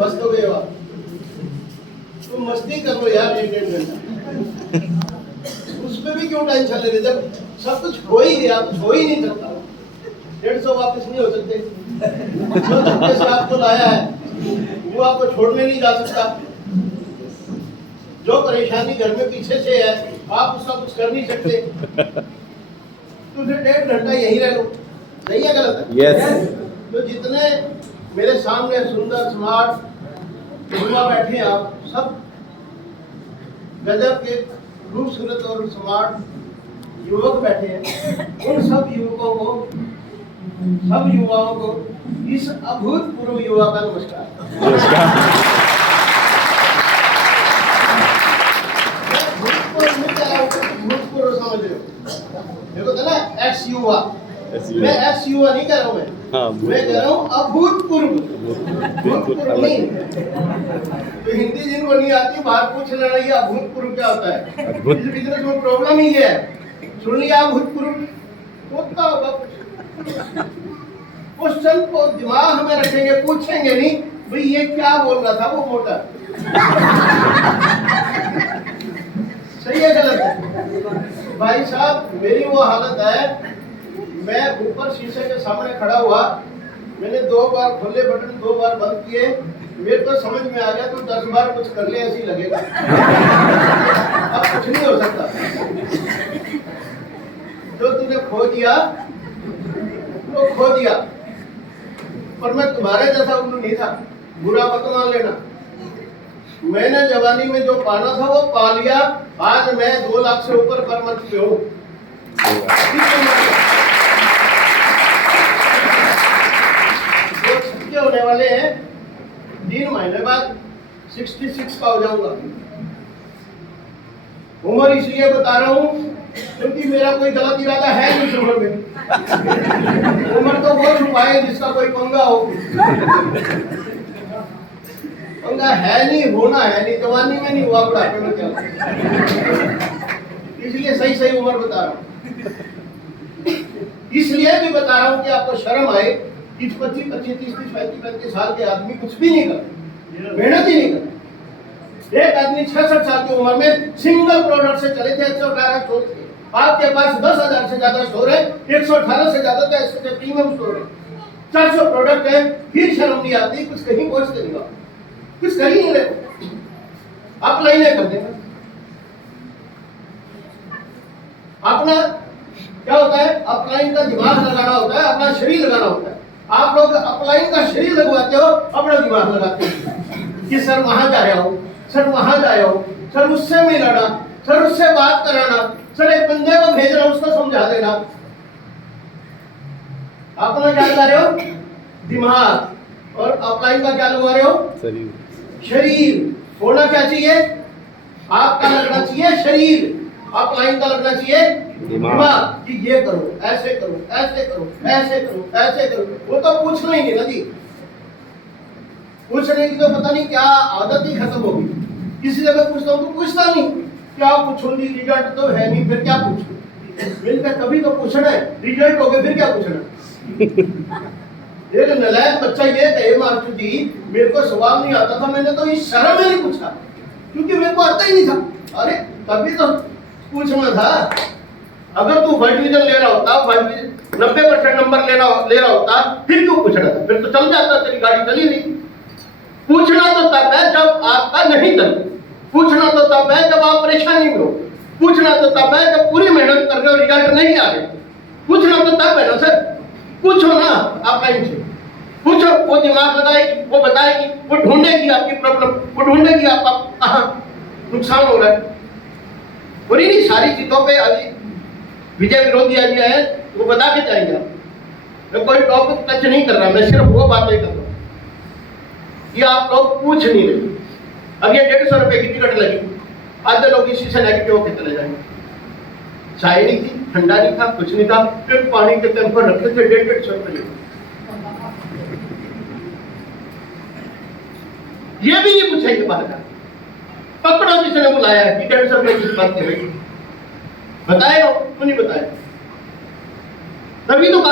फंस तो गए हो आप। तुम मस्ती कर लो यार 1-1.5 घंटा, उसमें भी क्यों टेंशन ले रहे? जब सब कुछ हो ही गया, कुछ हो ही नहीं सकता। 150 वापस नहीं हो सकते। जो धक्के से आपको लाया है वो आपको छोड़ने नहीं जा सकता। जो परेशानी घर में पीछे से है आप उसका कुछ कर नहीं सकते, तो फिर 1.5 घंटा यहीं रह लो। सही है गलत है? यस। तो जितने मेरे सामने सुंदर स्मार्ट युवा बैठे हैं, आप सब गजब के खूबसूरत और स्मार्ट युवक बैठे हैं। उन सब युवकों को, सब युवाओं को इस अभूतपूर्व युवा का नमस्कार। भूतपूर्व समझ रहे हो? देखो तो ना, एक्स युवा, मैं एक्स युवा नहीं कर रहा हूँ, मैं कह रहा हूँ अभूतपूर्व। भूतपूर्व नहीं। तो हिंदी जिनको नहीं आती बाहर पूछ लेना ये अभूतपूर्व क्या होता है। इस बिजनेस में प्रॉब्लम ही है। सुन लिया अभूतपूर्व होता होगा क्वेश्चन को दिमाग में रखेंगे, पूछेंगे नहीं भाई ये क्या बोल रहा था वो मोटा। सही है गलत है? भाई साहब मेरी वो हालत है, मैं ऊपर शीशे के सामने खड़ा हुआ, मैंने 2 बार खोले बटन, 2 बार बंद किए, मेरे को समझ में आ गया तो 10 बार कुछ कर ले ऐसी लगेगा। अब कुछ नहीं हो सकता। जो तूने खो दिया तो खो दिया, पर मैं तुम्हारे जैसा उल्लू नहीं था, बुरा मत मान लेना। मैंने जवानी में जो पाना था वो पा लिया। आज मैं 2 लाख से ऊपर पर मंथ पे हूँ। होने वाले हैं 3 महीने बाद 66 का हो जाऊंगा। उम्र इसलिए बता रहा हूँ क्योंकि मेरा कोई गलत इरादा है नहीं उम्र में। उम्र तो वो छुपाए जिसका कोई पंगा हो। पंगा है नहीं, होना है नहीं, जवानी में नहीं हुआ, बुढ़ापे में क्या। इसलिए सही सही उम्र बता रहा हूँ। इसलिए भी बता रहा हूँ कि आपको शर्म आए। 25, 30, 35 साल के आदमी कुछ भी नहीं करते, मेहनत ही नहीं करते। एक आदमी 66 साल की उम्र में सिंगल प्रोडक्ट से चले थे 118 स्टोर थे। आपके पास 10,000 से ज्यादा स्टोर है, 118 से ज्यादा तो ऐसे प्रीमियम स्टोर है, 400 प्रोडक्ट है, फिर शर्म नहीं आती, कुछ कहीं पहुंचते नहीं, कुछ कर ही नहीं रहे। आप लाइनें कर देना। अपना क्या होता है, अपलाइन का दिमाग लगाना होता है, अपना शरीर लगाना होता है। आप लोग अपलाइन का शरीर लगवाते हो, अपना दिमाग लगाते हो कि सर वहां जा रहा हो, सर वहां जा रहा हो, सर उससे मिलाना, सर उससे बात कराना, सर एक बंदे को भेज रहा हूं उसको समझा देना। अपना क्या लगा रहे हो, दिमाग, और अपलाइन का क्या लगवा रहे हो, शरीर। होना क्या चाहिए, आपका लगना चाहिए शरीर, अपलाइन का लगना चाहिए दिमाग कि ये करो, ऐसे करो, ऐसे करो, ऐसे करो, ऐसे करो। वो तो पूछना ही नहीं ना जी, पूछने की तो पता नहीं क्या आदत ही खत्म होगी। किसी जगह पूछता हूँ तो पूछता नहीं, क्या पूछूं जी, रिजल्ट तो है नहीं, फिर क्या पूछूं। मिलकर कभी तो पूछना है, रिजल्ट हो गए फिर क्या पूछना। एक नलायक बच्चा ये कहे मास्टर जी मेरे को सवाल नहीं आता था, मैंने तो इस शर्म में नहीं पूछा क्योंकि मेरे को आता ही नहीं था। अरे तभी तो पूछना था। अगर तू फर्स्ट डिवीजन ले रहा होता, 90% नंबर ले रहा होता, फिर क्यों पूछ रहा था, फिर तो चल जाता, तेरी गाड़ी चली नहीं। पूछना तो तब है जब आपका नहीं चल, पूछना तो तब है जब आप परेशानी में हो, पूछना तो तब है जब पूरी मेहनत कर रहे हो रिजल्ट नहीं आ रहे। पूछना तो तब है ना सर, पूछो ना आप लाइन से पूछो, वो दिमाग लगाएगी, वो बताएगी, वो ढूंढेगी आपकी प्रॉब्लम, वो ढूंढेगी आपका कहाँ नुकसान हो रहा है। और इन्हीं सारी चीजों पे अभी विजय विरोधी आज है, वो बता के जाएंगे। मैं कोई टॉपिक टच नहीं कर रहा, मैं सिर्फ वो बातें कर रहा हूँ कि आप लोग पूछ नहीं रहे। अब ये 150 रुपए की टिकट लगी, आधे लोग इसी से नेगेटिव होकर चले जाएंगे। चाय नहीं थी, ठंडा नहीं था, कुछ नहीं था, फिर पानी के कैंपर रखे थे 150 रुपए। ये भी नहीं पूछेंगे बाहर का, पकड़ो जिसने बुलाया है कि 150 रुपए की बात है, बताए हो नहीं बताए, तभी तो